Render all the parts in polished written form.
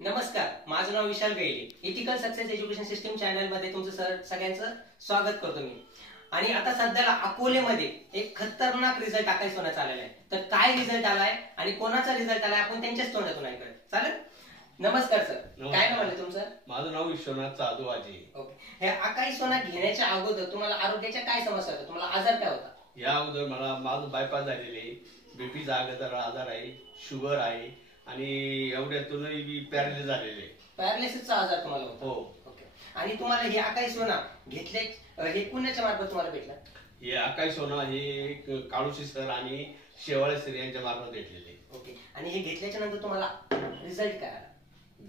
नमस्कार, माझं नाव विशाल गैले. Ethical success education system channel मध्ये तुमचं सगळ्यांचं स्वागत करतो मी. आणि आता सध्याला अकोलेमध्ये एक खतरनाक रिझल्ट आकाश सोनाचा आलेला आहे. तर काय रिझल्ट आलाय आणि कोणाचा रिझल्ट आलाय आपण त्यांच्याच तोंडातून ऐकूया. चालेल? नमस्कार सर. काय नाव आहे तुमचं? माझं नाव विश्वनाथ जाधव आहे. ओके. हे आकाश सोना घेण्याच्या अगोदर तुम्हाला आरोग्याच्या काय समस्या होत्या? तुम्हाला आजार काय होता? या अगोदर माझं बायपास झालेले, बीपीचा आजार आहे, शुगर आहे आणि एवढ्यातूनही मी पॅरालिसिस झालेले. पॅरालिसिसचा आजार तुम्हाला होता? हो. ओके. आणि तुम्हाला हे आकाश सोना घेतले हे कुणाच्या मार्फत तुम्हाला भेटला? हे आकाश सोना हे काळूशी सर आणि शेवाळे सर यांच्या मार्फत भेटलेले. ओके. आणि हे घेतल्याच्या नंतर तुम्हाला रिझल्ट काय आला?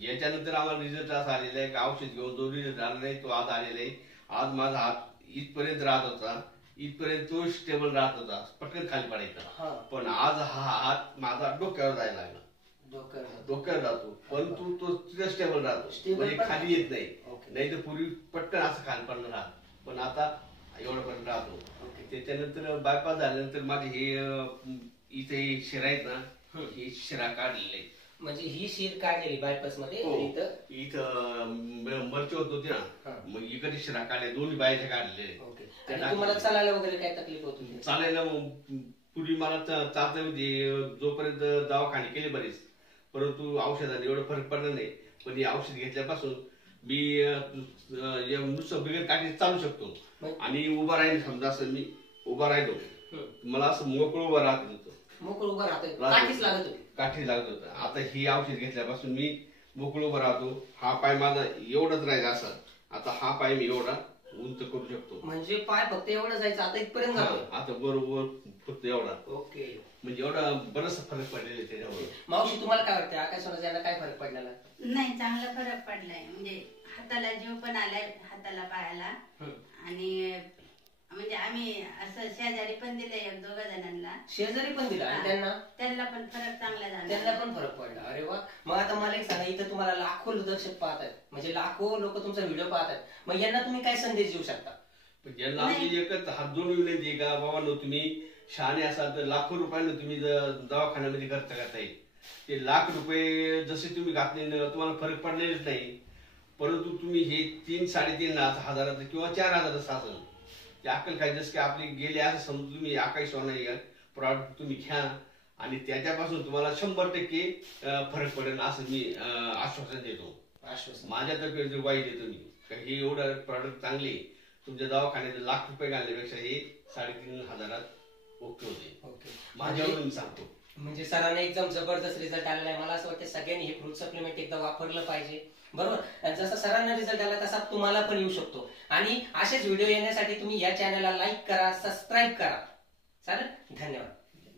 याच्यानंतर आम्हाला रिझल्ट असा आलेला आहे की औषध घेऊन जो रिझल्ट आला नाही तो आज आलेला आहे. आज माझा हात इथपर्यंत राहत होता, इथपर्यंत तो स्टेबल राहत होता, पटकन खाली पडायचा. पण आज हा हात माझा डोक्यावर जायला लागला. डोक्यावर राहतो परंतु तो तिथे स्टेबल राहतो, म्हणजे खाली येत नाही. नाही तर पूर्वी पटकन असं खाली पडलं राहत, पण आता एवढ्यापर्यंत राहतो. त्याच्यानंतर बायपास झाल्यानंतर माझे हे इथे शिरा आहेत ना, हे शिरा काढलेले. म्हणजे ही शीर काढलेली बायपास मध्ये? इथं मरचे होत होती ना, मग इकडे शिरा काढले, दोन्ही बायच्या काढलेले. तुम्हाला चालायला वगैरे काय तकलीफ होती? चालायला पूर्वी मला चालता म्हणजे जोपर्यंत दवाखाने केले बरेच, परंतु औषधाने एवढं फरक पडला नाही. पण हे औषध घेतल्यापासून मी नुसतं बिगर काठी चालू शकतो आणि उभा राहील. समजा असं मी उभा राहिलो, मला असं मोकळं उभं राहत होतं. मोकळं उभं काठीच लागत होती? काठीच लागत होतं. आता ही औषध घेतल्यापासून मी मोकळं उभं राहतो. हा पाय माझा एवढंच राहायचा असं, आता हा पाय मी एवढा उंच करू शकतो. म्हणजे पाय फक्त एवढं जायचं, आता इथपर्यंत जातो? आता बरोबर फक्त एवढा. ओके. म्हणजे एवढा बराचसा फरक पडलेला त्याच्यामुळे. मावशी तुम्हाला काय वाटतं, आकाश सोनाचा काय फरक पडलेला? नाही, चांगला फरक पडलाय. म्हणजे हाताला जीव पण आलाय, हाताला पायाला. आणि म्हणजे आम्ही असं शेजारी पण दिलंय, एक दोघा जणांना शेजारी पण दिला आणि त्यांना पण फरक चांगला झाला, त्यांना पण फरक पडला. अरे वा. मग आता मला एक सांगा, इथं तुम्हाला लाखो दर्शक पाहतात, म्हणजे लाखो लोक तुमचा व्हिडिओ पाहतात, मग यांना तुम्ही काय संदेश देऊ शकता? यांना आमची एकच हात जोडून विनंती का बाबांनो, तुम्ही शहाणे असाल तर लाखो रुपयानं तुम्ही दवाखान्यामध्ये खर्च करता येईल. ते लाख रुपये जसे तुम्ही घातले तुम्हाला फरक पडलेलेच नाही, परंतु तुम्ही हे 3-3.5 हजाराचं किंवा 4,000 असेल ते अक्कल काय जसं की आपली गेले असं समजून तुम्ही आकाश सोना प्रॉडक्ट तुम्ही घ्या आणि त्याच्यापासून तुम्हाला 100% फरक पडेल असं मी आश्वासन देतो. माझ्यातर्फे वाईट देतो मी. हे एवढं प्रॉडक्ट चांगले, तुमच्या दवाखान्यात लाख रुपये घालण्यापेक्षा हे 3,500 ओके होते. माझ्यावर मी सांगतो. म्हणजे सरांना एकदम जबरदस्त रिझल्ट आलेला आहे. मला असं वाटतं सगळ्यांनी हे फ्रूट सप्लिमेंट एकदा वापरलं पाहिजे, बरोबर? आणि जसा सरांना रिझल्ट आला तसा तुम्हाला पण येऊ शकतो. आणि असेच व्हिडिओ येण्यासाठी तुम्ही या चॅनलला लाईक करा, सबस्क्राईब करा. चालेल? धन्यवाद.